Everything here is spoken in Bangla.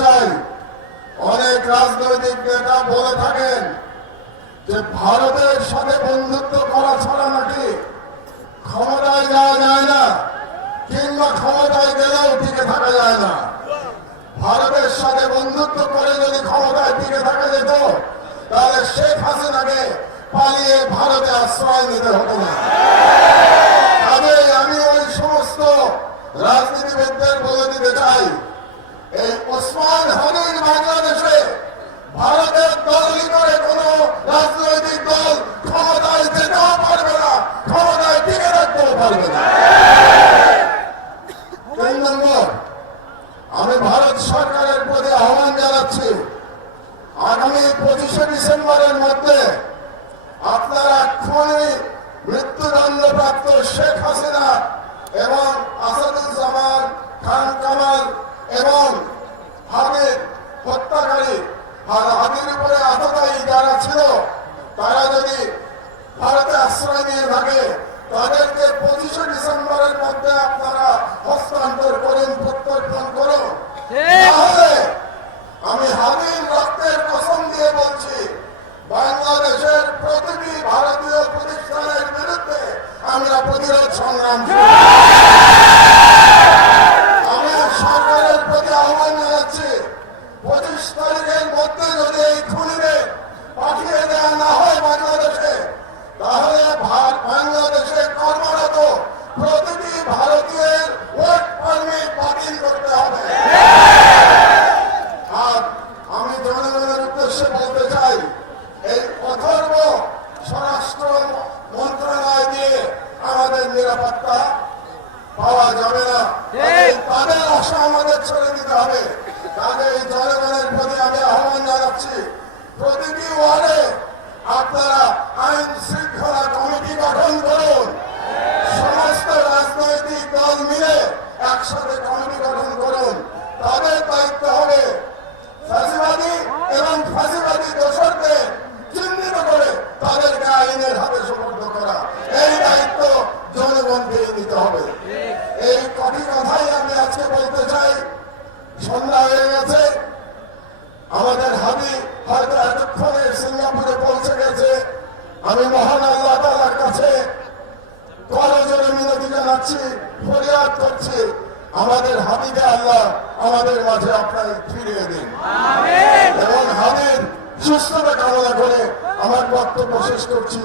চাই, অনেক রাজনৈতিক নেতা বলে থাকেন যে ভারতের সাথে বন্ধুত্ব করা ছাড়া নাকি ক্ষমতায় যাওয়া যায় না, কিংবা ক্ষমতায় গেলেও টিকে থাকা যায় না। ভারতের সাথে বন্ধুত্ব করে যদি ক্ষমতায় টিকে থাকা যেত, তাহলে শেখ হাসিনাকে পালিয়ে ভারতে আশ্রয় নিতে হতো না। আমি ওই সমস্ত রাজনীতিবিদদের বলে দিতে চাই, এই ওসমান হাদির বাংলাদেশে ভারতের দলই করে কোন রাজনৈতিক দল ক্ষমতায় যেতেও পারবে না, ক্ষমতায় টিকে রাখতেও পারবে না। 3 নম্বর, আমি ভারত সরকারের প্রতি আহ্বান জানাচ্ছি, আগামী 25শে ডিসেম্বরের মধ্যে আপনারা খুনি মৃত্যুদণ্ডপ্রাপ্ত শেখ হাসিনা এবং আসাদুজ্জামান খান কামাল এবং হাদির হত্যাকারী আর হাদির উপরে আততায়ী যারা ছিল, তারা যদি ভারতে আশ্রয় নিয়ে থাকে, তাদেরকে 25শে ডিসেম্বরের মধ্যে আপনারা হস্তান্তর করুন, প্রত্যর্পণ করুন। তাহলে আমি হাদির রক্তের কসম দিয়ে বলছি, বাংলাদেশের প্রতিটি ভারতীয় প্রতিষ্ঠানের বিরুদ্ধে আমরা প্রতিরোধ সংগ্রাম করব। আমি সরকারের প্রতি আহ্বান জানাচ্ছি, 25 তারিখের মধ্যে যদি এই খুনিদের পাঠিয়ে দেওয়া না হয় বাংলাদেশে, তাহলে বাংলাদেশে কর্মরত প্রতিটি ভারতীয়ের ওয়ার্ক পারমিট বাতিল করতে হবে। আর আমি জনগণের উদ্দেশ্যে বলতে চাই, এই অথর্ব স্বরাষ্ট্র মন্ত্রণালয় দিয়ে আমাদের নিরাপত্তা পাওয়া যাবে না, তাদের আশা আমাদের ছেড়ে দিতে হবে। তাদের এই জনগণের প্রতি আমি আহ্বান জানাচ্ছি, প্রতিটি ওয়ার্ডে আপনারা আইন শৃঙ্খলা কমিটি গঠন করুন, সমস্ত রাজনৈতিক দল মিলে একসাথে কমিটি গঠন করুন। তাদের দায়িত্ব হবে ফাঁসিবাদী এবং ফাঁসিবাদী দোষরদের চিহ্নিত করে তাদেরকে আইনের হাতে সোপর্দ করা। এই দায়িত্ব জনগণকেই নিতে হবে। এই কটি কথাই আমি আজকে বলতে চাই। সন্ধ্যা হয়ে গেছে, আমাদের হাদি হয়তো এতক্ষণে সিঙ্গাপুরে পৌঁছে গেছে। আমি মহান আল্লাহ তাআলার কাছে করজোড়ে মিনতি জানাচ্ছি, ফরিয়াদ করছি, আমাদের হাদিকে আল্লাহ আমাদের মাঝে আপনার ফিরিয়ে দিন এবং হাদির সুস্থতা কামনা করে আমার বক্তব্য শেষ করছি।